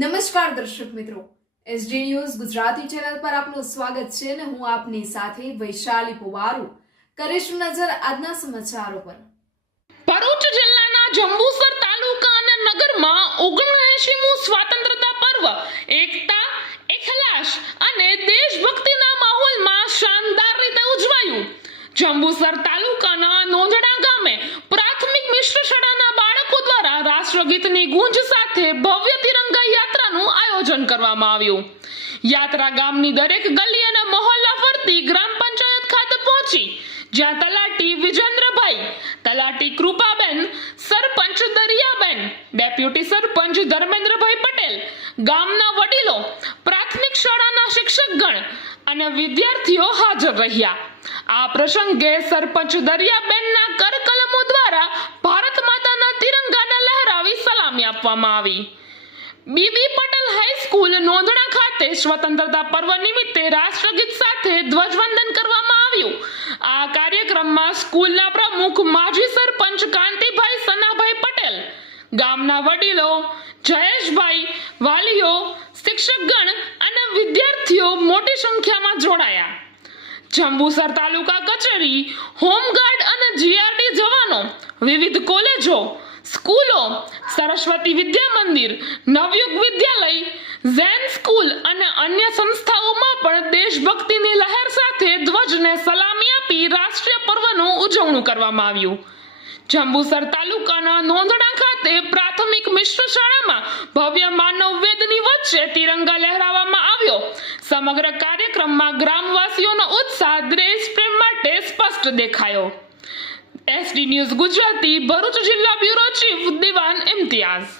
નમસ્કાર દર્શક મિત્રો, એસડી ન્યૂઝ ગુજરાતી ચેનલ પર આપનું સ્વાગત છે અને હું આપની સાથે વૈશાલી પુવારુ કરીશું નજર આજના સમાચારો પર। ભરૂચ જિલ્લાના જંબુસર તાલુકા અને નગરમાં 79મું સ્વાતંત્રતા પર્વ એકતા, એકલાશ અને દેશભક્તિના માહોલમાં શાનદાર રીતે ઉજવાયું। જંબુસર તાલુકાના નોંધણા ગામે પ્રાથમિક મિશ્ર શાળાના બાળકો દ્વારા રાષ્ટ્રગીતની ગૂંજ સાથે ભવ્ય તિરંગા યાત્રાનું આયોજન કરવામાં આવ્યું। યાત્રા ગામની દરેક ગલી અને મહોલ્લા ફરતી ગ્રામ પંચાયત ખાતે પહોંચી, જ્યાં તલાટી વિજેન્દ્રભાઈ, તલાટી કૃપાબેન, સરપંચ દરિયાબેન, ડેપ્યુટી સરપંચ ધર્મેન્દ્રભાઈ પટેલ, ગામના વડીલો, પ્રાથમિક શાળાના શિક્ષકગણ અને વિદ્યાર્થીઓ હાજર રહ્યા। આ પ્રસંગે સરપંચ દરિયાબેનના કરકલમો દ્વારા ભારત માતાના તિરંગાને લહેરાવી સલામી આપવામાં આવી। બીબી પટેલ હાઈસ્કૂલ નોંધણા ખાતે સ્વતંત્રતા પર્વ નિમિત્તે રાષ્ટ્રગીત સાથે ધ્વજવંદન કરવામાં આવ્યું। આ કાર્યક્રમમાં સ્કૂલના પ્રમુખ માજી સરપંચ કાંતિભાઈ સનાભાઈ પટેલ, ગામના વડીલો, જયેશભાઈ, વાલીઓ, શિક્ષકગણ અને વિદ્યાર્થીઓ મોટી સંખ્યામાં જોડાયા। જંબુસર તાલુકા કચેરી, હોમગાર્ડ અને જીઆરડી જવાનો, વિવિધ કોલેજો, સ્કૂલો, સરસ્વતી વિદ્યા મંદિર, નવયુગ વિદ્યાલય, ઝેન સ્કૂલ અને અન્ય સંસ્થાઓમાં પણ દેશભક્તિની લહેર સાથે ધ્વજને સલામી આપી રાષ્ટ્રીય પર્વનું ઉજવણું કરવામાં આવ્યું। જંબુસર તાલુકાના નોંધણા ખાતે પ્રાથમિક મિશ્ર શાળામાં ભવ્ય માનવ વેદની વચ્ચે તિરંગા લહેરાવવામાં આવ્યો। સમગ્ર કાર્યક્રમમાં ગ્રામવાસીઓનો ઉત્સાહ દેશ પ્રેમ માટે સ્પષ્ટ દેખાયો। એસડી ન્યૂઝ ગુજરાતી ભરૂચ જિલ્લા બ્યુરો ચીફ દિવાન ઇમ્તિયાઝ।